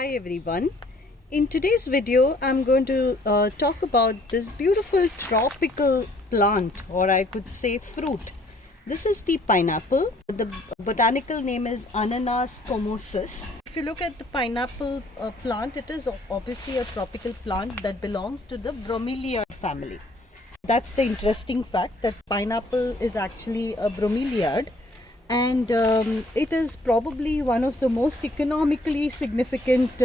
Hi everyone. In today's video I'm going to talk about this beautiful tropical plant, or I could say fruit. This is the pineapple. The botanical name is Ananas commosus. If you look at the pineapple plant, it is obviously a tropical plant that belongs to the bromeliad family. That's the interesting fact, that pineapple is actually a bromeliad, and it is probably one of the most economically significant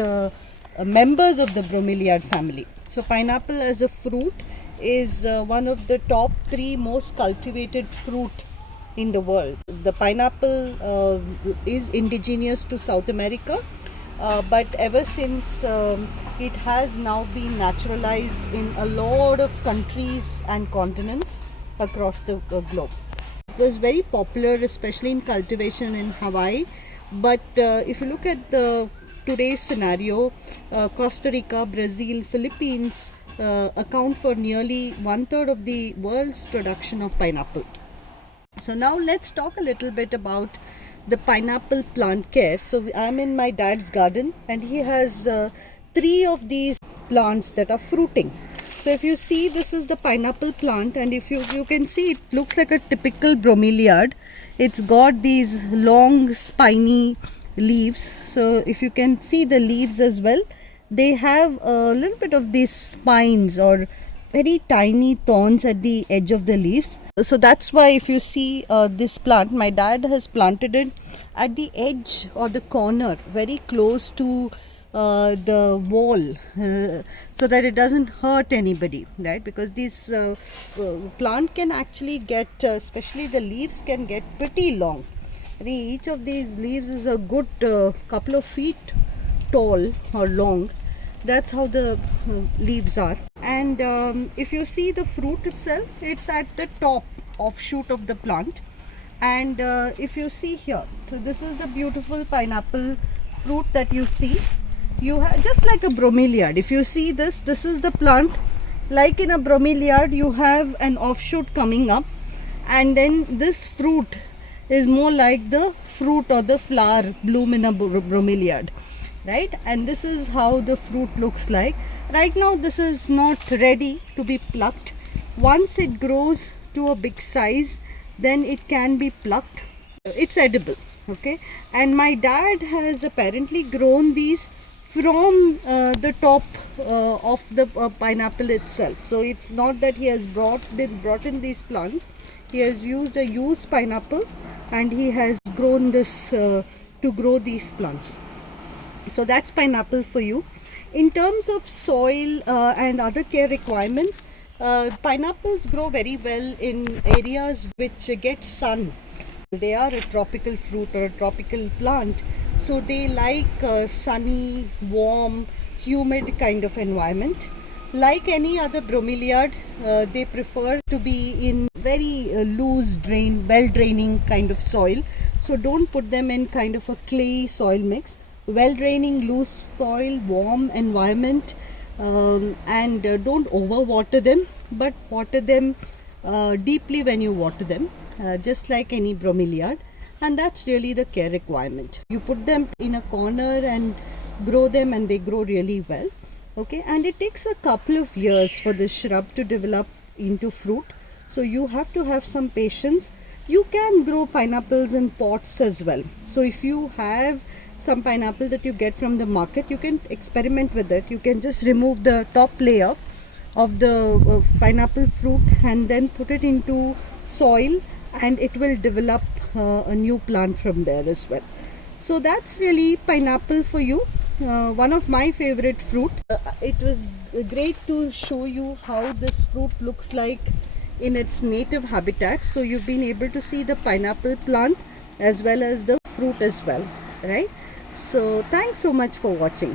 members of the bromeliad family. So pineapple as a fruit is one of the top 3 most cultivated fruit in the world. The pineapple is indigenous to South America, but ever since it has now been naturalized in a lot of countries and continents across the globe. It was very popular, especially in cultivation in Hawaii. But if you look at the today's scenario, Costa Rica, Brazil, Philippines account for nearly 1/3 of the world's production of pineapple. So now let's talk a little bit about the pineapple plant care. So I'm in my dad's garden, and he has 3 of these plants that are fruiting. So if you see, this is the pineapple plant, and if you can see, it looks like a typical bromeliad. It's got these long spiny leaves. So if you can see the leaves as well, they have a little bit of these spines or very tiny thorns at the edge of the leaves. So that's why if you see this plant, my dad has planted it at the edge or the corner, very close to the wall, so that it doesn't hurt anybody, right? Because this plant can actually get, especially the leaves can get pretty long. I think each of these leaves is a good couple of feet tall or long. That's how the leaves are. And if you see the fruit itself, it's at the top offshoot of the plant. And if you see here, so this is the beautiful pineapple fruit that you see. You have just like a bromeliad. If you see this is the plant. Like in a bromeliad, you have an offshoot coming up, and then this fruit is more like the fruit or the flower bloom in a bromeliad, right? And this is how the fruit looks like. Right now this is not ready to be plucked. Once it grows to a big size, then it can be plucked. It's edible, okay? And my dad has apparently grown these from the top of the pineapple itself. So it's not that he has brought in these plants. He has used a used pineapple, and he has grown this to grow these plants. So that's pineapple for you. In terms of soil and other care requirements, pineapples grow very well in areas which get sun. They are a tropical fruit or a tropical plant, so they like sunny, warm, humid kind of environment. Like any other bromeliad, they prefer to be in very loose well draining kind of soil. So don't put them in kind of a clay soil mix. Well draining, loose soil, warm environment, and don't over water them, but water them deeply when you water them, just like any bromeliad. And that's really the care requirement. You put them in a corner and grow them, and they grow really well, okay? And it takes a couple of years for the shrub to develop into fruit, so you have to have some patience. You can grow pineapples in pots as well. So if you have some pineapple that you get from the market, you can experiment with it. You can just remove the top layer of the pineapple fruit and then put it into soil, and it will develop a new plant from there as well. So that's really pineapple for you. One of my favorite fruit. It was great to show you how this fruit looks like in its native habitat. So you've been able to see the pineapple plant as well as the fruit as well, right? So thanks so much for watching.